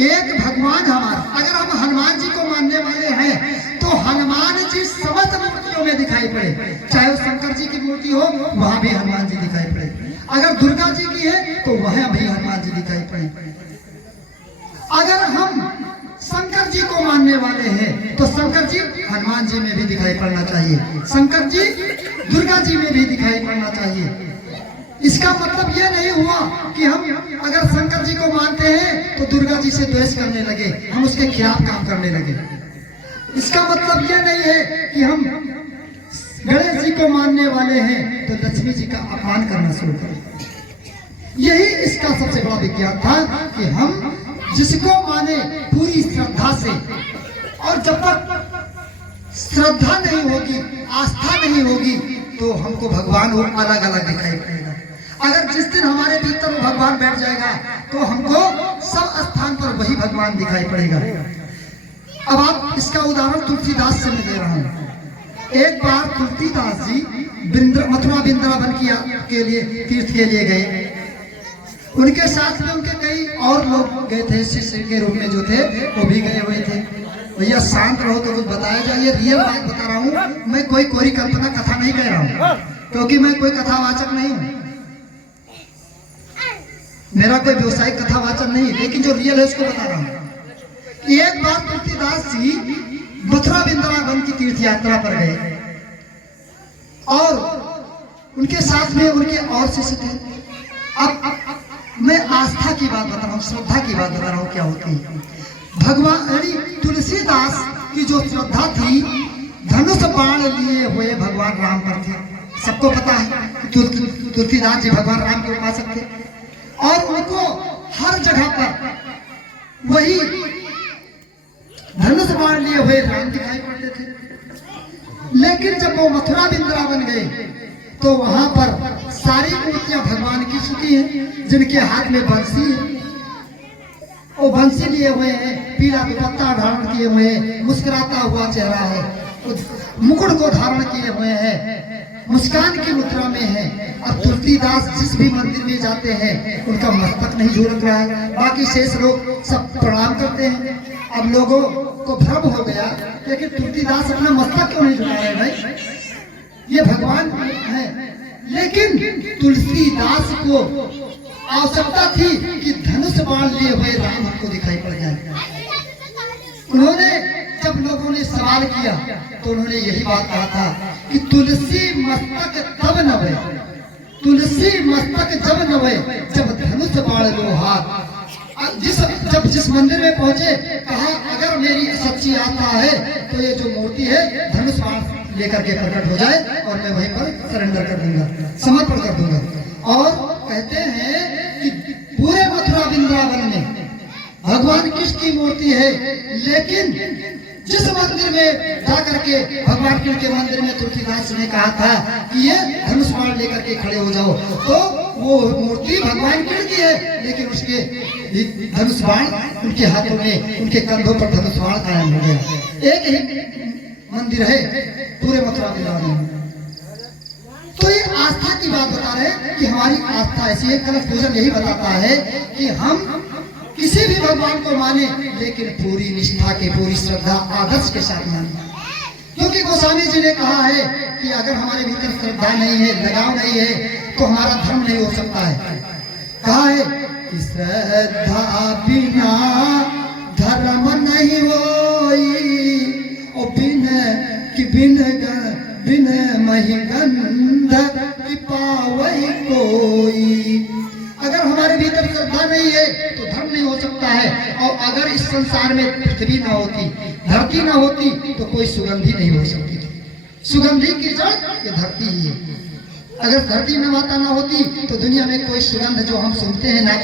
एक भगवान हमारा। अगर हम हनुमान जी को मानने वाले हैं तो हनुमान जी समस्त मूर्तियों में दिखाई पड़े, चाहे वो शंकर जी की मूर्ति हो वहां भी हनुमान जी दिखाई पड़े, अगर दुर्गा जी की है तो वहां भी हनुमान जी दिखाई पड़े। अगर हम शंकर जी को मानने वाले हैं तो शंकर जी हनुमान जी में भी दिखाई पड़ना चाहिए, शंकर जी दुर्गा जी में भी दिखाई पड़ना चाहिए। इसका मतलब यह नहीं हुआ कि हम अगर शंकर जी को मानते हैं तो दुर्गा जी से द्वेष करने लगे, हम उसके खिलाफ काम करने लगे। इसका मतलब यह नहीं है कि हम गणेश जी को मानने वाले हैं तो लक्ष्मी जी का अपमान करना शुरू करें। यही इसका सबसे बड़ा विज्ञान था कि हम जिसको माने पूरी श्रद्धा से, और जब तक श्रद्धा नहीं होगी, आस्था नहीं होगी तो हमको भगवान वो अलग अलग दिखाई पड़ेगा। अगर जिस दिन हमारे भीतर वो भगवान बैठ जाएगा तो हमको सब स्थान पर वही भगवान दिखाई पड़ेगा। अब आप इसका उदाहरण तुलसीदास से मैं दे रहा हूँ। एक बार तुलसीदास जी मथुरा वृंदावन के लिए तीर्थ के लिए गए, उनके साथ में उनके कई और लोग गए थे, शिष्य के रूप में जो थे वो भी गए हुए थे। भैया शांत रहो तो कुछ बताया जाए, ये रियल बात बता रहा हूँ, मैं कोई कल्पना कथा नहीं कह रहा हूँ, क्योंकि मैं कोई कथावाचक नहीं हूँ, मेरा कोई व्यवसायिक कथावाचक नहीं, लेकिन जो रियल है उसको बता रहा हूँ। एक बार तुलसीदास जी मथुरा वृंदावन की तीर्थ यात्रा पर गए और उनके साथ में उनके और शिष्य थे। अब मैं आस्था की बात बता रहा हूँ, श्रद्धा की बात बता रहा हूँ क्या होती है। भगवान तुलसीदास की जो श्रद्धा थी, धनुष बाण लिए हुए भगवान राम पर थी। सबको पता है तुलसीदास जी भगवान राम के उपासक थे और उनको हर जगह पर वही धनुष बाण लिए हुए राम दिखाई पड़ते थे। लेकिन जब वो मथुरा वृंदावन गए तो वहां पर सारी मूर्तियां भगवान की चुकी हैं, जिनके हाथ में बंसी है, वो बंसी लिए हुए हैं, पीला दुपट्टा धारण किए हुए हैं, मुस्कुराता हुआ चेहरा है, मुकुट को धारण किए हुए हैं, मुस्कान की मुद्रा में है। अब तुलसीदास जिस भी मंदिर में जाते हैं उनका मस्तक नहीं झुक रहा है, बाकी शेष लोग सब प्रणाम करते हैं। अब लोगों को भ्रम हो गया, लेकिन तुलसीदास अपना मस्तक क्यों नहीं झुका रहे भाई, ये भगवान है। लेकिन तुलसीदास को आवश्यकता थी कि धनुष बाण लिए हुए राम हमको दिखाई पड़ जाए। उन्होंने जब लोगों ने सवाल किया तो उन्होंने यही बात कहा था कि तुलसी मस्तक तब नवे, तुलसी मस्तक जब नवे जब धनुष बाण लो हाथ। जिस मंदिर में पहुंचे कहा अगर मेरी सच्ची आत्मा है तो ये जो मूर्ति है धनुष बाण लेकर के प्रकट हो जाए और मैं वहीं पर सरेंडर कर दूंगा, समर्पण कर दूंगा। और कहते हैं कि पूरे मथुरा वृंदावन में भगवान कृष्ण की मूर्ति है, लेकिन जिस मंदिर में जाकर के भगवान कृष्ण के मंदिर में तुलसीदास ने कहा था कि ये धनुष बाण लेकर के खड़े हो जाओ, तो वो मूर्ति भगवान कृष्ण की है, लेकिन उसके धनुष बाण उनके हाथों में, उनके कंधों पर धनुष बाण कायम हो गया। एक ही मंदिर है पूरे मथुरा वृंदावन में। तो ये आस्था की बात बता रहे हैं कि हमारी आस्था ऐसी है। कलश पूजन यही बताता है कि हम किसी भी भगवान को माने, लेकिन पूरी निष्ठा के, पूरी श्रद्धा आदर्श के साथ माने। क्योंकि गोस्वामी जी ने कहा है कि अगर हमारे भीतर श्रद्धा नहीं है, लगाव नहीं है, तो हमारा धर्म नहीं हो सकता है। कहा है कि श्रद्धा बिना धर्म नहीं होई, और बिन मही गंध की पावई कोई। अगर हमारे भीतर श्रद्धा नहीं है तो धर्म नहीं हो सकता है, और अगर इस संसार में पृथ्वी ना होती, धरती ना होती, तो कोई सुगंधी नहीं हो सकती। सुगंधी की जड़ ये धरती ही है। अगर धरती में माता ना होती तो दुनिया में कोई सुगंध जो हम सुनते हैं ना